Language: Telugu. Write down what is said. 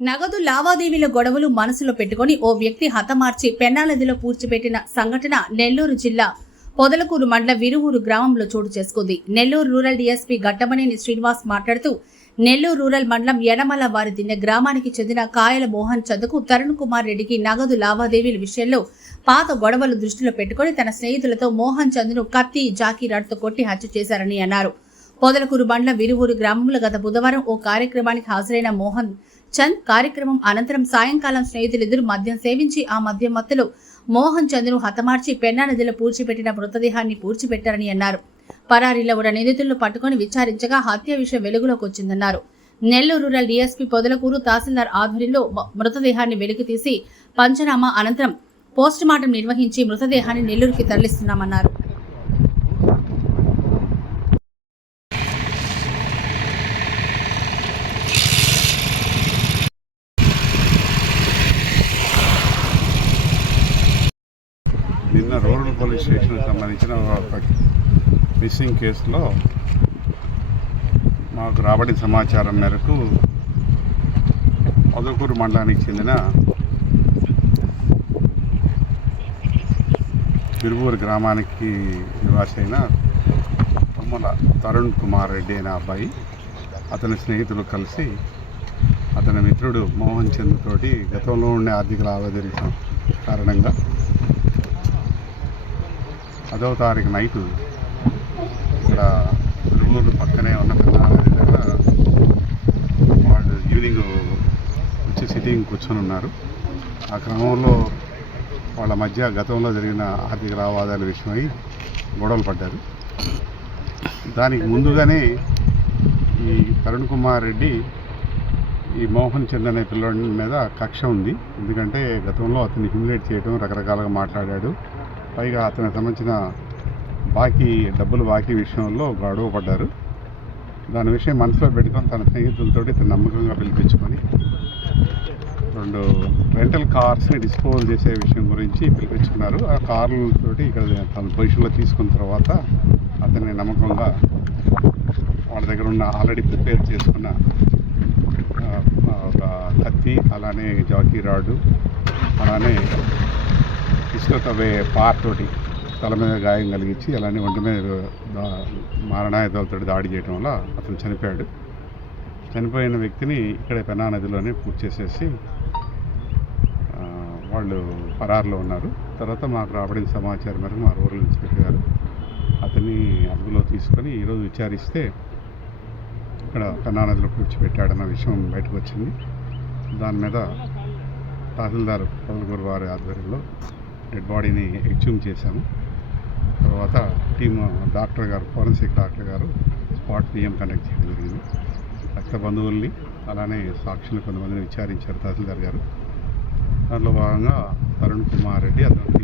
నగదు లావాదేవీల గొడవలు మనసులో పెట్టుకుని ఓ వ్యక్తి హతమార్చి పెన్నానదిలో పూడ్చిపెట్టిన సంఘటన నెల్లూరు జిల్లా పొదలకూరు మండల విరువూరు గ్రామంలో చోటు చేసుకుంది. నెల్లూరు రూరల్ డీఎస్పీ గట్టమనేని శ్రీనివాస్ మాట్లాడుతూ నెల్లూరు రూరల్ మండలం యనమల వారిదిన్న గ్రామానికి చెందిన కాయల మోహన్ చందుకు తరుణ్ కుమార్ రెడ్డికి నగదు లావాదేవీల విషయంలో పాత గొడవలు దృష్టిలో పెట్టుకుని తన స్నేహితులతో మోహన్ చంద్ను కత్తి జాకీ రాడ్తో కొట్టి హత్య చేశారని అన్నారు. పొదలకూరు మండలం విరువూరు గ్రామంలో గత బుధవారం ఓ కార్యక్రమానికి హాజరైన మోహన్ చంద్ కార్యక్రమం అనంతరం సాయంకాలం స్నేహితులిద్దరూ మద్యం సేవించి ఆ మద్యం మత్తులో మోహన్ చంద్ను హతమార్చి పెన్నా నదిలో పూడ్చిపెట్టిన మృతదేహాన్ని పూడ్చిపెట్టారని అన్నారు. పరారీలో ఉన్న నిందితులను పట్టుకొని విచారించగా హత్య విషయం వెలుగులోకి వచ్చిందన్నారు. నెల్లూరు రూరల్ డీఎస్పీ పొదలకూరు తహసీల్దార్ ఆధ్వర్యంలో మృతదేహాన్ని మృతదేహాన్ని వెలికితీసి పంచనామా అనంతరం పోస్టుమార్టం నిర్వహించి మృతదేహాన్ని నెల్లూరుకి తరలిస్తున్నామన్నారు. నిన్న రూరల్ పోలీస్ స్టేషన్కి సంబంధించిన ఒక మిస్సింగ్ కేసులో మాకు రాబడిన సమాచారం మేరకు మధుకూరు మండలానికి చెందిన తిరువూరు గ్రామానికి నివాసి అయిన తుమ్మల తరుణ్ కుమార్ రెడ్డి అనే అబ్బాయి అతని స్నేహితులు కలిసి అతని మిత్రుడు మోహన్ చంద్ తోటి గతంలో ఉండే ఆర్థిక లావాదేవీల కారణంగా పదవ తారీఖు నైట్ ఇక్కడ తిరుమూరు పక్కనే ఉన్న పెద్దనగరి దగ్గర వాళ్ళు ఈవినింగ్ వచ్చి సిట్టింగ్ కూర్చొని ఉన్నారు. ఆ క్రమంలో వాళ్ళ మధ్య గతంలో జరిగిన ఆర్థిక లావాదేవీల విషయమై గొడవలు పడ్డారు. దానికి ముందుగానే ఈ తరుణ్ కుమార్ రెడ్డి ఈ మోహన్ చంద్ అనే పిల్లోడి మీద కక్ష ఉంది. ఎందుకంటే గతంలో అతన్ని హ్యూమిలేట్ చేయడం రకరకాలుగా మాట్లాడాడు. పైగా అతనికి సంబంధించిన బాకీ డబ్బులు బాకీ విషయంలో గొడవ పడ్డారు దాని విషయం మనసులో పెట్టుకొని తన స్నేహితులతో ఇతను నమ్మకంగా పిలిపించుకొని రెండు రెంటల్ కార్స్ని డిస్పోజ్ చేసే విషయం గురించి పిలిపించుకున్నారు. ఆ కార్లతో ఇక్కడ తన పొజిషన్లో తీసుకున్న తర్వాత అతన్ని నమ్మకంగా వాళ్ళ దగ్గర ఉన్న ఆల్రెడీ ప్రిపేర్ చేసుకున్న ఒక కత్తి అలానే జాకీ రాడు అలానే ఇసుక తవ్వే పార్ తోటి తల మీద గాయం కలిగించి అలానే ఒంటి మీద దా మారణాయుధాలతో దాడి చేయడం వల్ల అతను చనిపోయాడు. చనిపోయిన వ్యక్తిని ఇక్కడే పెనా నదిలోనే పూర్తి చేసేసి వాళ్ళు పరారులో ఉన్నారు. తర్వాత మాకు రాబడిన సమాచారం మేరకు మా రూరల్ ఇన్స్పెక్టర్ గారు అతన్ని అదుపులో తీసుకొని ఈరోజు విచారిస్తే ఇక్కడ పెన్నా నదిలో పూడ్చిపెట్టాడన్న విషయం బయటకు వచ్చింది. దాని మీద తహసీల్దార్ పదలగూరు వారి ఆధ్వర్యంలో డెడ్ బాడీని ఎగ్జ్యూమ్ చేశాము. తర్వాత టీమ్ డాక్టర్ గారు ఫోరెన్సిక్ డాక్టర్ గారు స్పాట్ పిఎం కండక్ట్ చేయడం జరిగింది. రక్త బంధువుల్ని అలానే సాక్షులు కొంతమందిని విచారించారు తహసీల్దార్ గారు. దానిలో భాగంగా తరుణ్ కుమార్ రెడ్డి అతనికి